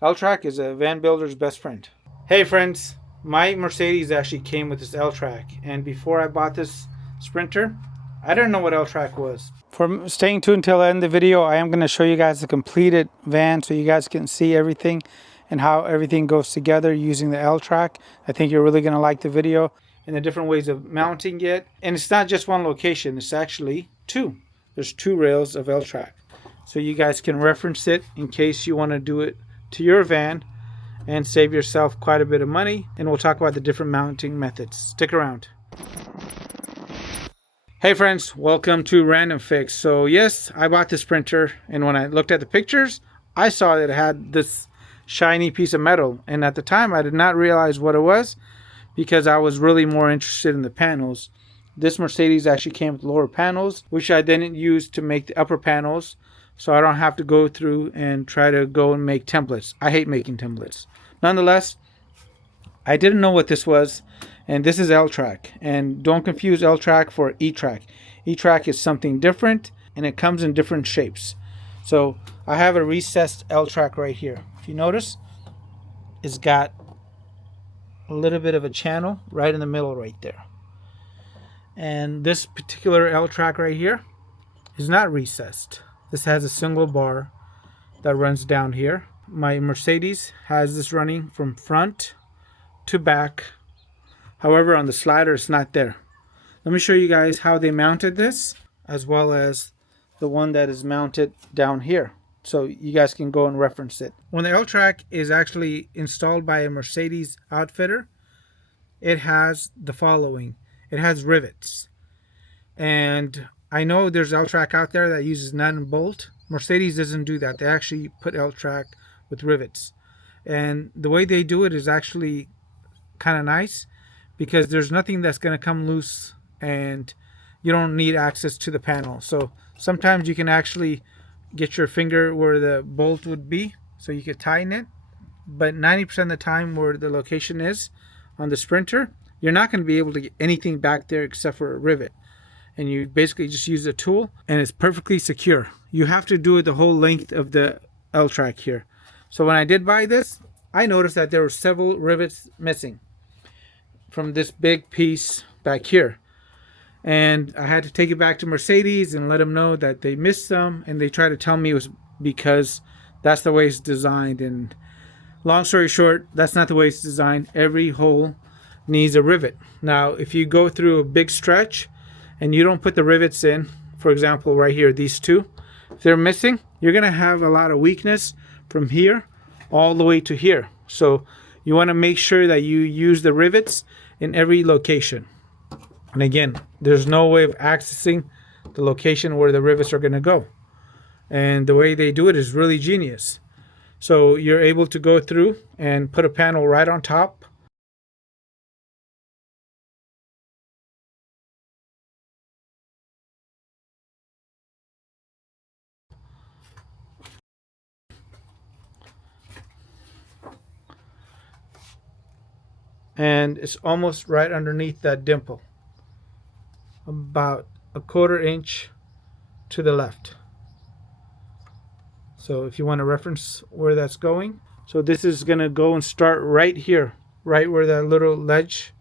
L-TRAC is a van builder's best friend. Hey friends, my Mercedes actually came with this L-TRAC, and before I bought this Sprinter, I didn't know what L-TRAC was. For staying tuned until the end of the video, I am going to show you guys the completed van so you guys can see everything and how everything goes together using the L-TRAC. I think you're really going to like the video and the different ways of mounting it. And it's not just one location, it's actually two. There's two rails of L-TRAC. So you guys can reference it in case you want to do it to your van and save yourself quite a bit of money. And we'll talk about the different mounting methods. Stick around. Hey friends, welcome to Random Fix. So yes, I bought this printer, and when I looked at the pictures, I saw that it had this shiny piece of metal, and at the time I did not realize what it was because I was really more interested in the panels. This Mercedes actually came with lower panels, which I didn't use to make the upper panels, so I don't have to go through and try to go and make templates. I hate making templates. Nonetheless, I didn't know what this was, and this is L-TRAC. And don't confuse L-TRAC for E-TRAC. E-TRAC is something different, and it comes in different shapes. So I have a recessed L-TRAC right here. If you notice, it's got a little bit of a channel right in the middle right there. And this particular L-TRAC right here is not recessed. This has a single bar that runs down here. My Mercedes has this running from front to back. However, on the slider, it's not there. Let me show you guys how they mounted this, as well as the one that is mounted down here, so you guys can go and reference it. When the L-TRAC is actually installed by a Mercedes outfitter, it has the following. It has rivets. And I know there's L-TRAC out there that uses nut and bolt. Mercedes doesn't do that. They actually put L-TRAC with rivets. And the way they do it is actually kind of nice because there's nothing that's going to come loose and you don't need access to the panel. So sometimes you can actually get your finger where the bolt would be so you could tighten it. But 90% of the time where the location is on the Sprinter, you're not going to be able to get anything back there except for a rivet. And you basically just use a tool and it's perfectly secure. You have to do it the whole length of the L-TRAC here. So when I did buy this, I noticed that there were several rivets missing from this big piece back here. And I had to take it back to Mercedes and let them know that they missed some, and they tried to tell me it was because that's the way it's designed. And long story short, that's not the way it's designed. Every hole needs a rivet. Now, if you go through a big stretch and you don't put the rivets in, for example, right here, these two, if they're missing, you're going to have a lot of weakness from here all the way to here. So you want to make sure that you use the rivets in every location. And again, there's no way of accessing the location where the rivets are going to go. And the way they do it is really genius. So you're able to go through and put a panel right on top. And it's almost right underneath that dimple, about a 1/4 inch to the left. So if you want to reference where that's going, so this is going to go and start right here, right where that little ledge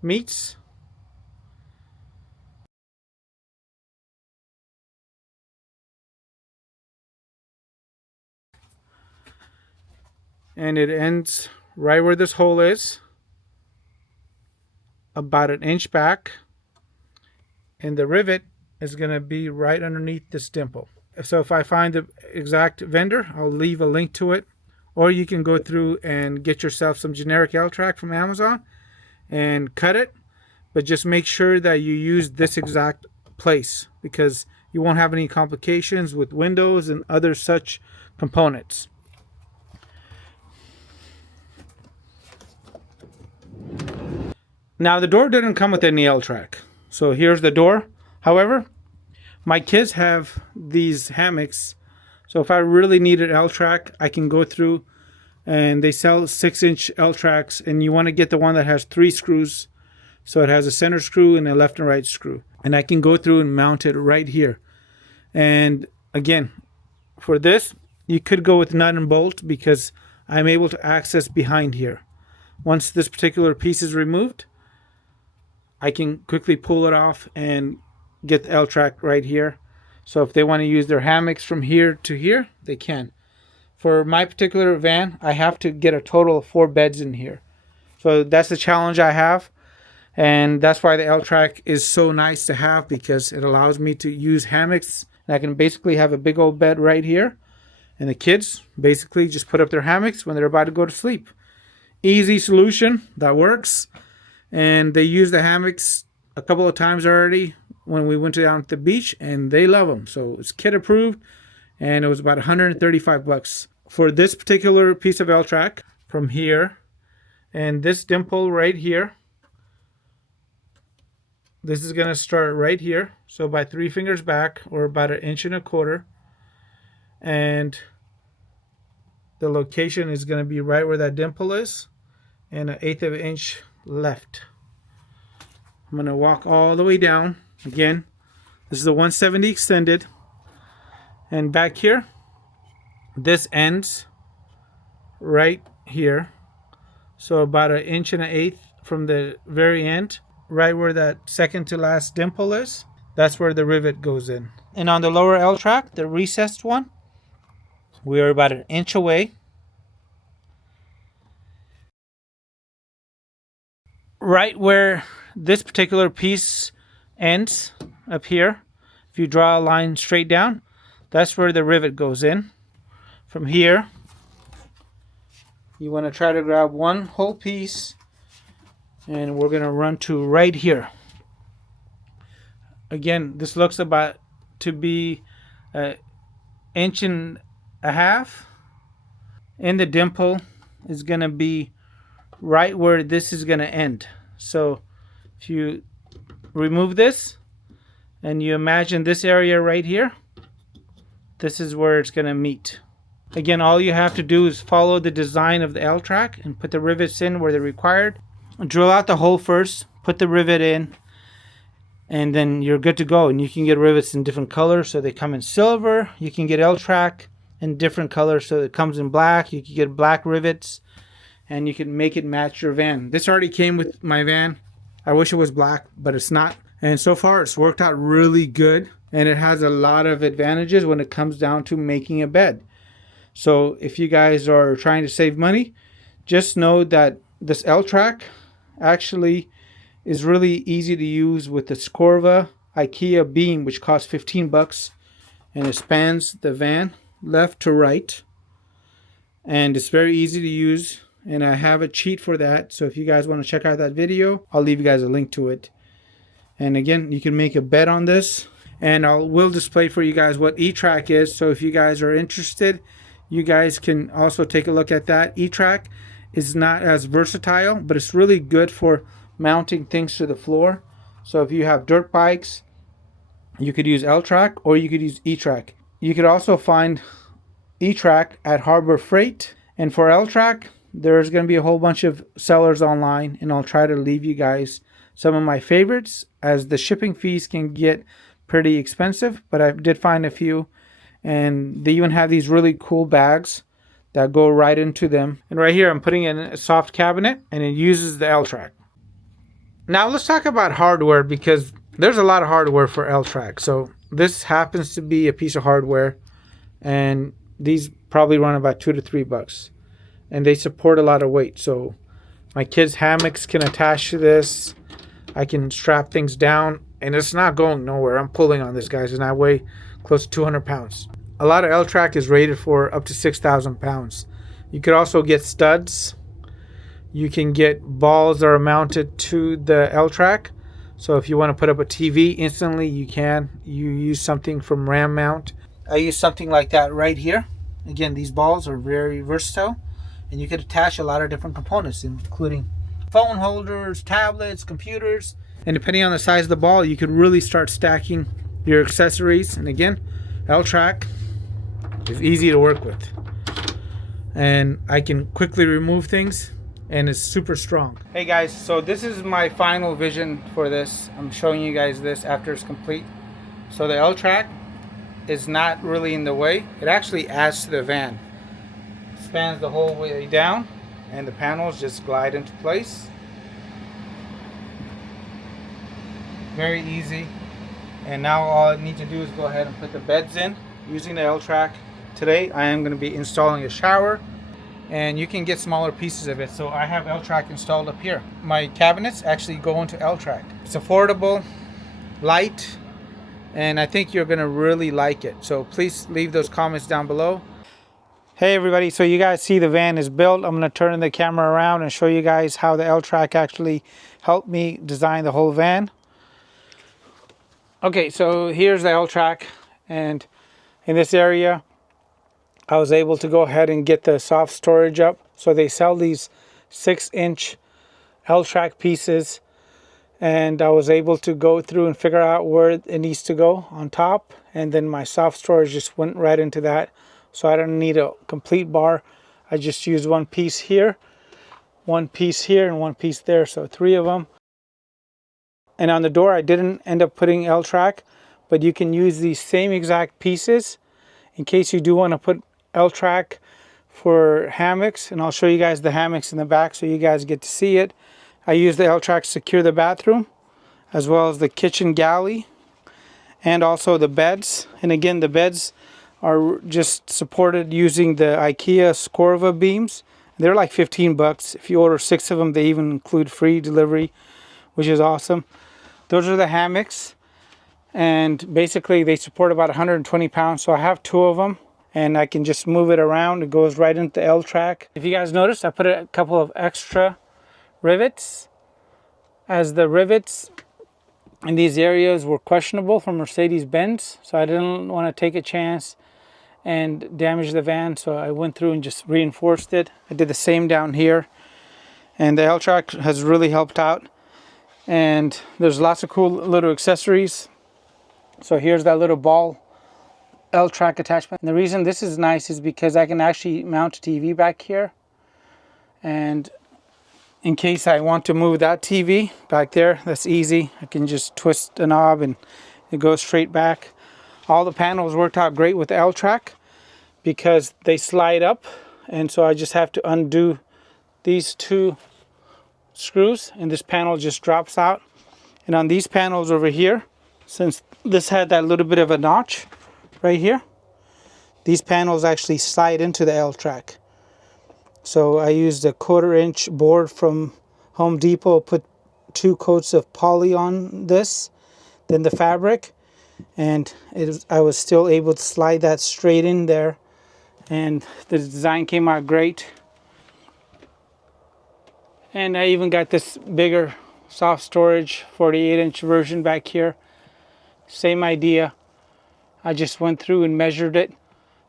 meets. And it ends right where this hole is, about 1 inch back, and the rivet is going to be right underneath this dimple. So if I find the exact vendor, I'll leave a link to it, or you can go through and get yourself some generic L-TRAC from Amazon and cut it, but just make sure that you use this exact place because you won't have any complications with windows and other such components. Now the door didn't come with any L-TRAC. So here's the door. However, my kids have these hammocks. So if I really needed L-TRAC, I can go through and they sell 6-inch L-TRACs, and you want to get the one that has 3 screws. So it has a center screw and a left and right screw. And I can go through and mount it right here. And again, for this, you could go with nut and bolt because I'm able to access behind here. Once this particular piece is removed, I can quickly pull it off and get the L-TRAC right here. So if they want to use their hammocks from here to here, they can. For my particular van, I have to get a total of 4 beds in here. So that's the challenge I have. And that's why the L-TRAC is so nice to have, because it allows me to use hammocks. And I can basically have a big old bed right here. And the kids basically just put up their hammocks when they're about to go to sleep. Easy solution that works. And they use the hammocks a couple of times already when we went down to the beach, and they love them. So it's kid approved, and it was about 135 bucks for this particular piece of L-TRAC from here. And this dimple right here, this is going to start right here. So by 3 fingers back, or about 1.25 inches. And the location is going to be right where that dimple is, and 1/8 of an inch left. I'm going to walk all the way down. Again, this is the 170 extended. And back here, this ends right here. So about 1.1 inches from the very end, right where that second to last dimple is. That's where the rivet goes in. And on the lower L-TRAC, the recessed one, we are about 1 inch away. Right where this particular piece ends up here, if you draw a line straight down, that's where the rivet goes in. From here, you want to try to grab one whole piece, and we're going to run to right here. Again, this looks about to be 1.5 inches, and the dimple is going to be right where this is going to end. So if you remove this and you imagine this area right here, this is where it's going to meet. Again, all you have to do is follow the design of the L-TRAC and put the rivets in where they're required. Drill out the hole first, put the rivet in, and then you're good to go. And you can get rivets in different colors, so they come in silver. You can get L-TRAC in different colors, so it comes in black. You can get black rivets, and you can make it match your van. This already came with my van. I wish it was black, but it's not. And so far, it's worked out really good, and it has a lot of advantages when it comes down to making a bed. So if you guys are trying to save money, just know that this L-TRAC actually is really easy to use with the Scorva IKEA beam, which costs 15 bucks, and it spans the van left to right, and it's very easy to use. And I have a cheat for that, so if you guys want to check out that video, I'll leave you guys a link to it. And again, you can make a bed on this, and will display for you guys what E-TRAC is. So if you guys are interested, you guys can also take a look at that. E-TRAC is not as versatile, but it's really good for mounting things to the floor. So if you have dirt bikes, you could use L-TRAC, or you could use E-TRAC. You could also find E-TRAC at Harbor Freight. And for L-TRAC, there's going to be a whole bunch of sellers online, and I'll try to leave you guys some of my favorites, as the shipping fees can get pretty expensive, but I did find a few. And they even have these really cool bags that go right into them. And right here, I'm putting in a soft cabinet, and it uses the L-TRAC. Now let's talk about hardware, because there's a lot of hardware for L-TRAC. So this happens to be a piece of hardware, and these probably run about $2 to $3. And they support a lot of weight. So my kids' hammocks can attach to this. I can strap things down, and it's not going nowhere. I'm pulling on this, guys, and I weigh close to 200 pounds. A lot of L-TRAC is rated for up to 6,000 pounds. You could also get studs. You can get balls that are mounted to the L-TRAC. So if you want to put up a TV instantly, you can. You use something from Ram Mount. I use something like that right here. Again, these balls are very versatile, and you could attach a lot of different components, including phone holders, tablets, computers. And depending on the size of the ball, you can really start stacking your accessories. And again, L-TRAC is easy to work with, and I can quickly remove things, and it's super strong. Hey guys, so this is my final vision for this. I'm showing you guys this after it's complete. So the L-TRAC is not really in the way. It actually adds to the van. expands the whole way down, and the panels just glide into place. Very easy. And now all I need to do is go ahead and put the beds in using the L-TRAC. Today I am going to be installing a shower, and you can get smaller pieces of it. So I have L-TRAC installed up here. My cabinets actually go into L-TRAC. It's affordable, light, and I think you're going to really like it. So please leave those comments down below. Hey everybody, so you guys see the van is built. I'm going to turn the camera around and show you guys how the L-TRAC actually helped me design the whole van. Okay, so here's the L-TRAC, and in this area I was able to go ahead and get the soft storage up. So they sell these 6-inch L-TRAC pieces, and I was able to go through and figure out where it needs to go on top, and then my soft storage just went right into that. So I don't need a complete bar. I just used one piece here, one piece here, and one piece there, so 3 of them. And on the door I didn't end up putting L-TRAC, but you can use these same exact pieces in case you do want to put L-TRAC for hammocks, and I'll show you guys the hammocks in the back so you guys get to see it. I use the L-TRAC to secure the bathroom as well as the kitchen galley and also the beds. And again, the beds are just supported using the IKEA Scorva beams. They're like 15 bucks. If you order 6 of them, they even include free delivery, which is awesome. Those are the hammocks, and basically they support about 120 pounds. So I have 2 of them, and I can just move it around. It goes right into the L-TRAC. If you guys noticed, I put a couple of extra rivets, as the rivets in these areas were questionable from Mercedes-Benz. So I didn't want to take a chance and damage the van. So I went through and just reinforced it. I did the same down here. And the L-TRAC has really helped out. And there's lots of cool little accessories. So here's that little ball L-TRAC attachment. And the reason this is nice is because I can actually mount a TV back here. And in case I want to move that TV back there, that's easy. I can just twist the knob and it goes straight back. All the panels worked out great with the L-TRAC because they slide up. And so I just have to undo these 2 screws and this panel just drops out. And on these panels over here, since this had that little bit of a notch right here, these panels actually slide into the L-TRAC. So I used a 1/4-inch board from Home Depot, put 2 coats of poly on this, then the fabric, and I was still able to slide that straight in there, and the design came out great. And I even got this bigger soft storage 48-inch version back here. Same idea. I just went through and measured it,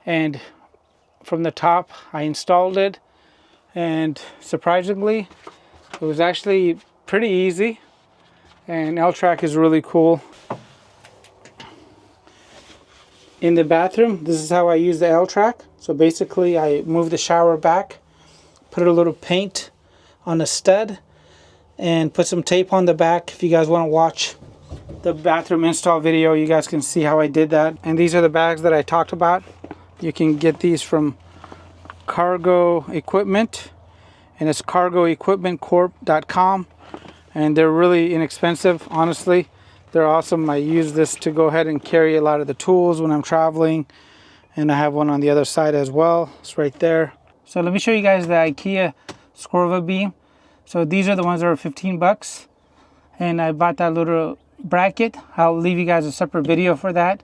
and from the top I installed it, and surprisingly it was actually pretty easy. And L-TRAC is really cool. In the bathroom, this is how I use the L-TRAC. So basically I move the shower back, put a little paint on a stud, and put some tape on the back. If you guys want to watch the bathroom install video, you guys can see how I did that. And these are the bags that I talked about. You can get these from Cargo Equipment, and it's cargoequipmentcorp.com, and they're really inexpensive. Honestly, they're awesome. I use this to go ahead and carry a lot of the tools when I'm traveling, and I have one on the other side as well. It's right there. So let me show you guys the IKEA Scorva beam. So these are the ones that are 15 bucks, and I bought that little bracket. I'll leave you guys a separate video for that.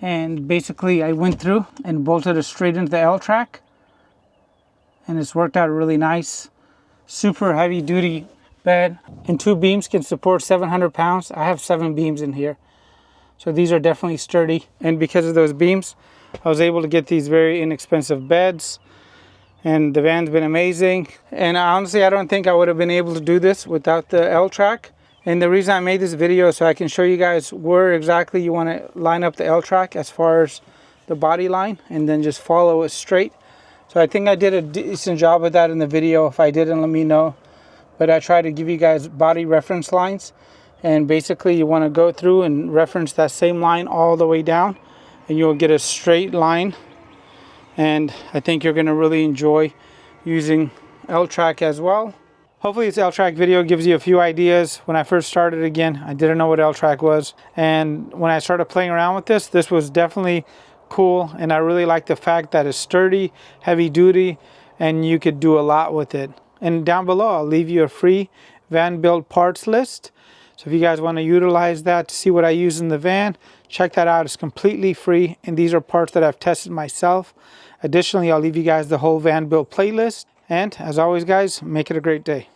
And basically I went through and bolted it straight into the L-TRAC, and it's worked out really nice. Super heavy duty bed, and 2 beams can support 700 pounds. I have 7 beams in here, so these are definitely sturdy. And because of those beams, I was able to get these very inexpensive beds, and the van's been amazing. And honestly, I don't think I would have been able to do this without the L-TRAC. And the reason I made this video is so I can show you guys where exactly you want to line up the L-TRAC as far as the body line, and then just follow it straight. So I think I did a decent job with that in the video. If I didn't, let me know. But I try to give you guys body reference lines, and basically you want to go through and reference that same line all the way down, and you'll get a straight line and I think you're going to really enjoy using L-TRAC as well. Hopefully this L-TRAC video gives you a few ideas. When I first started, again, I didn't know what L-TRAC was, and when I started playing around with this was definitely cool, and I really like the fact that it's sturdy, heavy duty, and you could do a lot with it. And down below I'll leave you a free van build parts list, so if you guys want to utilize that to see what I use in the van, check that out. It's completely free, and these are parts that I've tested myself. Additionally, I'll leave you guys the whole van build playlist. And as always, guys, make it a great day.